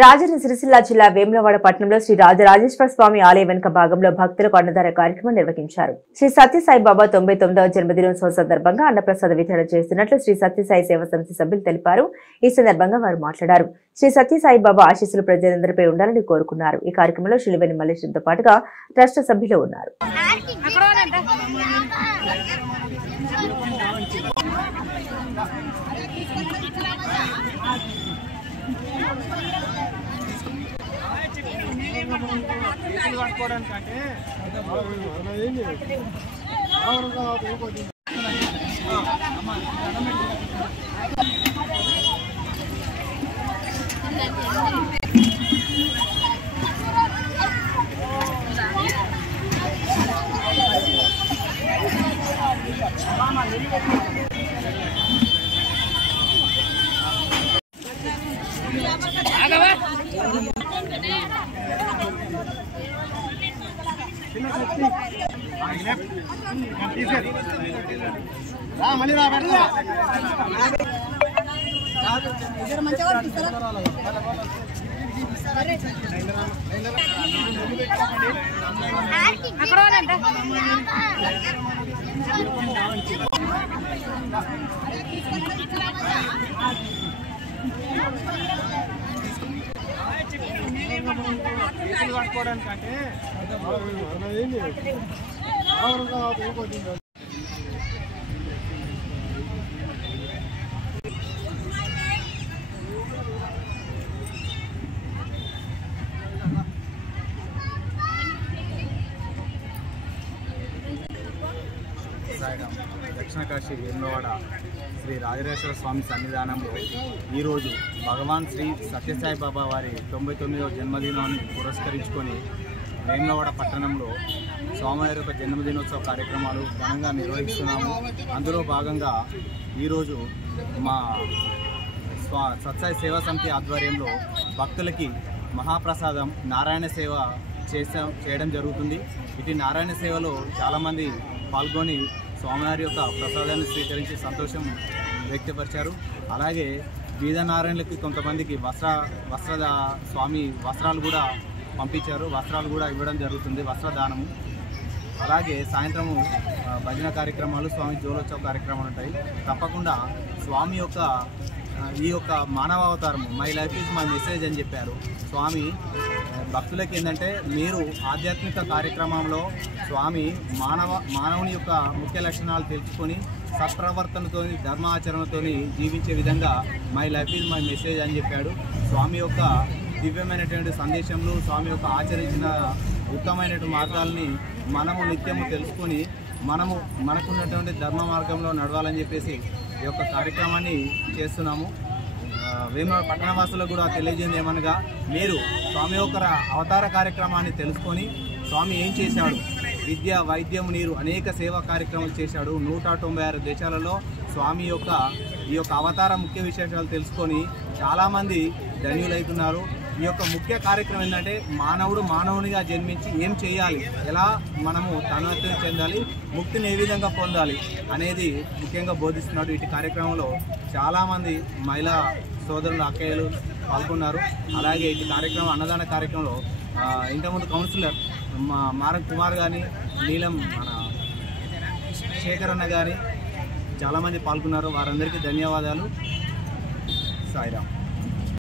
రాజన్న సిరిసిల్ల జిల్లా వేములవాడ పట్టణంలో శ్రీ రాజరాజేశ్వర స్వామి ఆలయ వెనుక భాగంలో భక్తులకు అన్నదాన కార్యక్రమం నిర్వహించారు. శ్రీ సత్యసాయి బాబా 99వ జన్మదినోత్సవ సందర్భంగా అన్నప్రసాద వితరణ చేస్తున్నట్లు శ్రీ సత్యసాయి సేవా సమితి సభ్యులు తెలిపారు. ఈ సందర్భంగా వారు మాట్లాడారు. శ్రీ సత్యసాయి బాబా ఆశీస్సులు ప్రజలందరిపై ఉండాలని కోరుకున్నారు. ఈ కార్యక్రమంలో శిలివేని మల్లేశ్వరంతో పాటుగా ట్రస్ట్ సభ్యులు ఉన్నారు. దక్షిణ కాశీ వేములవాడ శ్రీ రాజరాజేశ్వర స్వామి సన్నిధానంలో ఈరోజు భగవాన్ శ్రీ సత్యసాయి బాబా వారి 99వ జన్మదినాన్ని పురస్కరించుకొని వేములవాడ పట్టణంలో స్వామివారి యొక్క జన్మదినోత్సవ కార్యక్రమాలు ఘనంగా నిర్వహిస్తున్నాము. అందులో భాగంగా ఈరోజు మా సత్యసాయి సేవా సమితి ఆధ్వర్యంలో భక్తులకి మహాప్రసాదం నారాయణ సేవ చేయడం జరుగుతుంది. ఇటు నారాయణ సేవలో చాలామంది పాల్గొని స్వామివారి యొక్క ప్రసాదాన్ని స్వీకరించి సంతోషం వ్యక్తపరిచారు. అలాగే బీద నారాయణులకి కొంతమందికి స్వామి వస్త్రాలు కూడా పంపించారు. వస్త్రాలు కూడా ఇవ్వడం జరుగుతుంది, వస్త్రదానము. అలాగే సాయంత్రము భజన కార్యక్రమాలు, స్వామి జోలోత్సవ కార్యక్రమాలు ఉంటాయి. తప్పకుండా స్వామి యొక్క ఈ యొక్క మానవావతారము my life is my message అని చెప్పారు స్వామి. భక్తులకి ఏంటంటే మీరు ఆధ్యాత్మిక కార్యక్రమంలో స్వామి మానవుని యొక్క ముఖ్య లక్షణాలు తెలుసుకొని సత్ప్రవర్తనతో ధర్మాచరణతో జీవించే విధంగా my life is my message అని చెప్పాడు. స్వామి యొక్క దివ్యమైనటువంటి సందేశంలో స్వామి యొక్క ఆచరించిన ఉత్తమమైనటువంటి మార్గాల్ని మనము నిత్యము తెలుసుకొని మనకున్నటువంటి ధర్మ మార్గంలో నడవాలని చెప్పేసి ఈ యొక్క కార్యక్రమాన్ని చేస్తున్నాము. వేములవాడ పట్టణవాసులకు కూడా తెలియజేయండి ఏమనగా, మీరు స్వామి యొక్క అవతార కార్యక్రమాన్ని తెలుసుకొని స్వామి ఏం చేశాడు, విద్య, వైద్యం, నీరు అనేక సేవా కార్యక్రమాలు చేశాడు. 196 దేశాలలో స్వామి యొక్క ఈ యొక్క అవతార ముఖ్య విశేషాలు తెలుసుకొని చాలామంది ధన్యులవుతున్నారు. ఈ యొక్క ముఖ్య కార్యక్రమం ఏంటంటే మానవునిగా జన్మించి ఏం చేయాలి, ఎలా మనము తన్మయత్వం చెందాలి, ముక్తిని ఏ విధంగా పొందాలి అనేది ముఖ్యంగా బోధిస్తున్నాడు. ఇటు కార్యక్రమంలో చాలామంది మహిళా సోదరులు, అక్కయ్యలు పాల్గొన్నారు. అలాగే ఇటు కార్యక్రమం అన్నదాన కార్యక్రమంలో ఇంతకుముందు కౌన్సిలర్ మారం కుమార్ కానీ, నీలం మన శేఖర్ అన్న కానీ చాలామంది పాల్గొన్నారు. వారందరికీ ధన్యవాదాలు. సాయిరామ్.